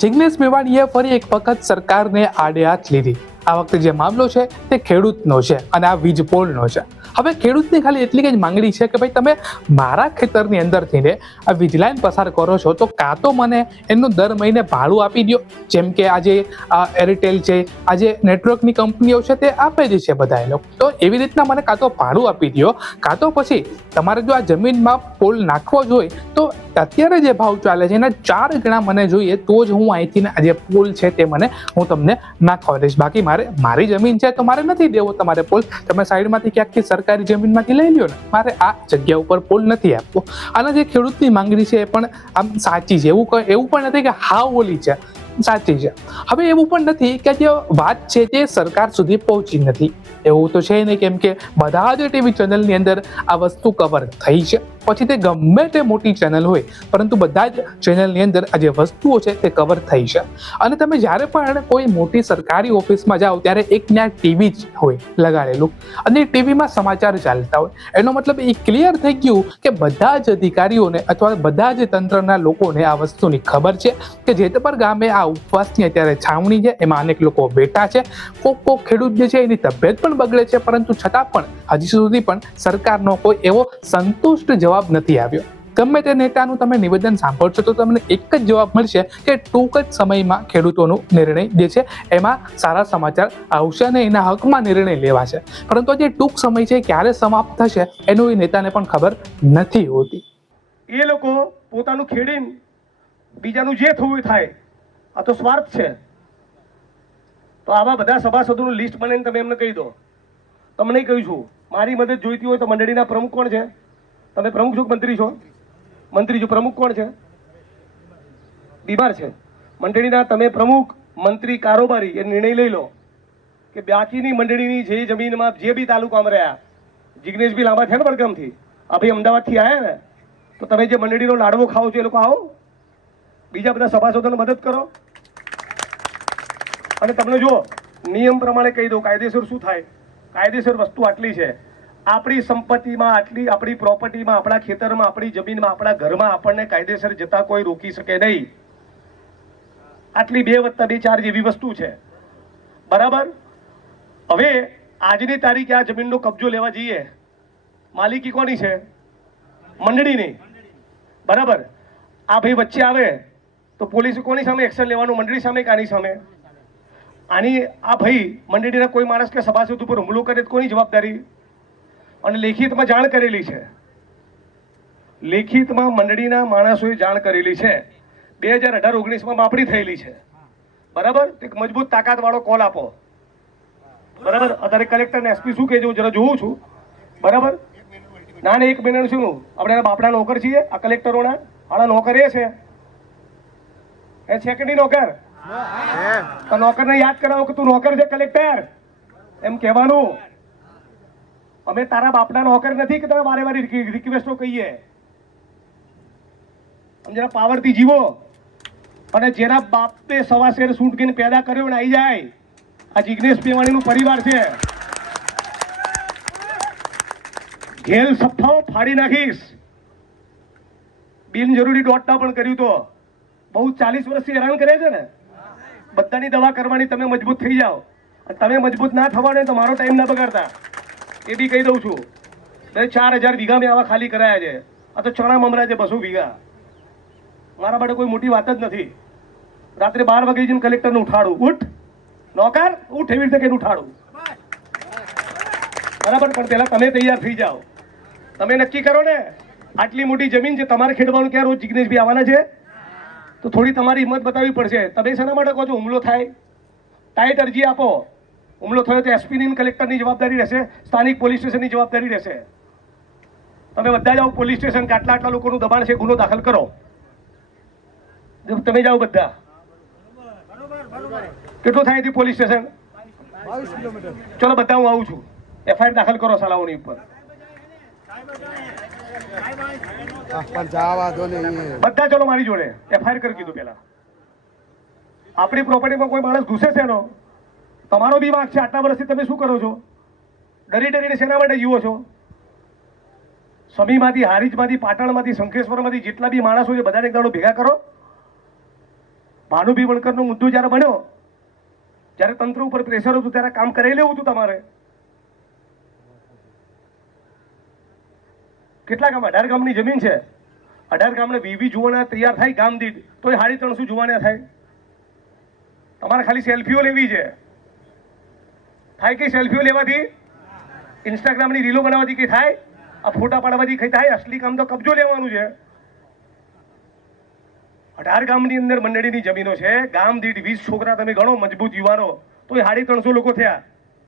જિગ્નેશ મેવાણીએ ફરી એક વખત સરકારને આડે હાથ લીધી. આ વખતે જે મામલો છે તે ખેડૂતનો છે અને આ વીજ પોલનો છે. હવે ખેડૂતની ખાલી એટલી જ માંગણી છે કે ભાઈ તમે મારા ખેતરની અંદરથી ને આ વીજ લાઈન પસાર કરો છો તો કાં તો મને એનું દર મહિને ભાડું આપી દો, જેમ કે આજે એરટેલ છે, આજે નેટવર્કની કંપનીઓ છે તે આપે જ છે બધા એ લોકો. તો એવી રીતના મને કાં તો ભાડું આપી દો, કાં તો પછી તમારે જો આ જમીનમાં પોલ નાખવો જોઈએ તો અત્યારે જે ભાવ ચાલે છે એના 4 ગણા મને જોઈએ તો જ હું અહીંથી આ જે પોલ છે તે હું તમને નાખવા દઈશ. બાકી મારી જમીન છે તો મારે નથી દેવો તમારે પોલ. તમે સાઈડમાંથી ક્યાંકથી સરકારી જમીનમાંથી લઈ લ્યો ને, મારે આ જગ્યા ઉપર પોલ નથી આપવો. આના જે ખેડૂતની માંગણી છે એ પણ આમ સાચી છે. એવું પણ નથી કે હાવ ઓલી છે, સાચી છે. હવે એવું પણ નથી કે જે વાત છે તે સરકાર સુધી પહોંચી નથી, એવું તો છે નહીં, કેમ કે બધા જ ટીવી ચેનલની અંદર આ વસ્તુ કવર થઈ છે. પછી તે ગમે તે મોટી ચેનલ હોય, પરંતુ બધા જ ચેનલની અંદર આ જે વસ્તુઓ છે તે કવર થઈ છે. અને તમે જ્યારે પણ કોઈ મોટી સરકારી ઓફિસમાં જાઓ ત્યારે એક ત્યાં ટીવી જ હોય લગાડેલું અને ટીવીમાં સમાચાર ચાલતા હોય. એનો મતલબ એ ક્લિયર થઈ ગયું કે બધા જ અધિકારીઓને અથવા બધા જ તંત્રના લોકોને આ વસ્તુની ખબર છે કે જેતપર ગામે આ ઉપવાસની અત્યારે છાવણી છે, એમાં અનેક લોકો બેઠા છે. કોક ખેડૂત જે છે એની તબિયત પણ બગડે છે, પરંતુ છતાં પણ હજી સુધી પણ સરકારનો કોઈ એવો સંતુષ્ટ જવાબ નથી આવ્યો. ગમે તે નેતાનું તમે નિવેદન સાંભળશો તો તમને એક જ જવાબ મળશે કે ટૂંક જ સમયમાં ખેડૂતોનો નિર્ણય જે છે એમાં સારા સમાચાર આવશે અને એના હકમાં નિર્ણય લેવાશે. પરંતુ જે ટૂંક સમય છે ક્યારે સમાપ્ત થશે એનું એ નેતાને પણ ખબર નથી હોતી. એ લોકો પોતાનું ખેડીને બીજાનું જે થવું એ થાય, આ તો સ્વાર્થ છે. તો આવા બધા સભાસદોનું લિસ્ટ બનાવીને તમે એમને કહી દો. તમને કહ્યું છું, મારી મદદ જોઈતી હોય તો મંડળીના પ્રમુખ કોણ છે? તમે પ્રમુખ છો, મંત્રી છો? મંત્રી છો, પ્રમુખ કોણ છે? બીમાર છે. મંડળીના તમે પ્રમુખ, મંત્રી, કારોબારી એ નિર્ણય લઈ લો કે બાકીની મંડળીની જે જમીનમાં જે બી તાલુકામાં રહ્યા, જિગ્નેશભાઈ લાંબા થયા ને વડગામથી, આ ભાઈ અમદાવાદથી આવ્યા ને, તો તમે જે મંડળીનો લાડવો ખાઓ છો એ લોકો આવો, બીજા બધા સભાસદોને મદદ કરો. અને તમને જો નિયમ પ્રમાણે કહી દઉં કાયદેસર શું થાય. કાયદેસર વસ્તુ આટલી છે, આપણી સંપત્તિમાં, આપણી પ્રોપર્ટીમાં, આપણા ખેતરમાં, આપણી જમીનમાં, આપણા ઘરમાં આપણને કાયદેસર જતા કોઈ રોકી શકે નહીં. આટલી 2 + 2 4 જેવી વસ્તુ છે, બરાબર. હવે આજની તારીખે આ જમીનનો કબજો લેવા જઈએ, માલિકી કોની છે? મંડળીની, બરાબર. આ ભાઈ વચ્ચે આવે તો પોલીસે કોની સામે એક્શન લેવાનું? મંડળી સામે કે આની સામે? આની આ ભાઈ મંડળીના કોઈ માણસ કે સભાસદ ઉપર હુમલો કરે તો કોની જવાબદારી? અને લેખિતમાં જાણ કરેલી છે, લેખિતમાં મંડળીના માણસોએ જાણ કરેલી છે. 2018-19માં માપણી થયેલી છે, બરાબર. એક મજબૂત તાકાતવાળો કોલ આપો, બરાબર. અત્યારે કલેક્ટર ને એસપી શું કહે છે હું જરા જોઉં છું, બરાબર. ના ને 1 મહિનાનું શું, આપણે એના બાપડા નોકર છીએ આ કલેક્ટરોના? આના નોકર એ છે, એ છે કે નહીં નોકર? તો નોકરને યાદ કરાવો કે તું નોકર છે કલેક્ટર, એમ કહેવાનું. અમે તારા બાપના નોકર નથી કે તારા વારે વારે રિક્વેસ્ટો કહીએ. જરા પાવરથી જીવો. અને જેના બાપે સવા શેર સૂંટકીને પેદા કર્યો ને આવી જાય, આ જિગ્નેશ મેવાણીનું પરિવાર છે. ઘેલ સફાઓ ફાડી નાખીશ. બિનજરૂરી દોડતા પણ કર્યું તો બહુ 40 વર્ષથી હેરાન કરે છે ને. બધાની દવા કરવાની, તમે મજબૂત થઈ જાઓ. તમે મજબૂત ના થવાનું તો મારો ટાઈમ ના બગાડતા, એ બી કહી દઉં છું. 4000 વીઘા મેં આવા ખાલી કરાયા છે. આ તો ચણા મમરા છે 200 વીઘા. મારા માટે કોઈ મોટી વાત જ નથી. રાત્રે 12 વાગે જઈને કલેક્ટરને ઉઠાડું, ઉઠ નોકર ઉઠ, એવી રીતે કઈને ઉઠાડું, બરાબર. પણ પહેલા તમે તૈયાર થઈ જાઓ. તમે નક્કી કરો ને આટલી મોટી જમીન છે તમારે ખેડવાનું, ક્યાં રોજ જિગ્નેશભાઈ આવવાના છે? તો થોડી તમારી હિંમત બતાવવી પડશે. તમે શેના માટે કહો છો હુમલો થાય? ટાઈટ અરજી આપો. હુમલો થયો તો એસપીની કલેક્ટરની જવાબદારી રહેશે, સ્થાનિક પોલીસ સ્ટેશનની જવાબદારી રહેશે. તમે બધા જાઓ પોલીસ સ્ટેશન કે આટલા લોકોનું દબાણ છે, ગુનો દાખલ કરો. તમે જાઓ બધા. કેટલું થાય છે પોલીસ સ્ટેશન? 22 કિલોમીટર. ચલો બધા હું આવું છું, એફઆઈઆર દાખલ કરો સલાઓની ઉપર. બધા ચલો મારી જોડે એફઆઈઆર કરી કીધું. પેલા આપણી પ્રોપર્ટીમાં કોઈ માણસ ઘૂસે છે એનો તમારો બી વાંક છે. આટલા વર્ષથી તમે શું કરો છો? ડરીને શેના માટે જીવો છો? સમીમાંથી, હારીજમાંથી, પાટણમાંથી, શંખેશ્વરમાંથી જેટલા બી માણસો છે બધાને એક દાડો ભેગા કરો. ભાનુભી વણકરનો મુદ્દો જ્યારે બન્યો, જ્યારે તંત્ર ઉપર પ્રેશર હતું ત્યારે કામ કરાવી લેવું હતું તમારે. કેટલા ગામ? 18 ગામની જમીન છે. 18 ગામને વીવી જોવાના તૈયાર થાય ગામ દીઠ, તો એ 350 જોવાના થાય. તમારે ખાલી સેલ્ફીઓ લેવી છે. થાય કે સેલ્ફીઓ લેવાથી, ઇન્સ્ટાગ્રામની રીલો બનાવવાથી કઈ થાય? આ ફોટા પાડવાથી કઈ થાય? અસલી કામ તો કબજો લેવાનું છે. 18 ગામની અંદર મંડળીની જમીનો છે. ગામ દીઠ 20 છોકરા તમે ગણો, મજબૂત યુવાનો, તો એ 350 લોકો થયા.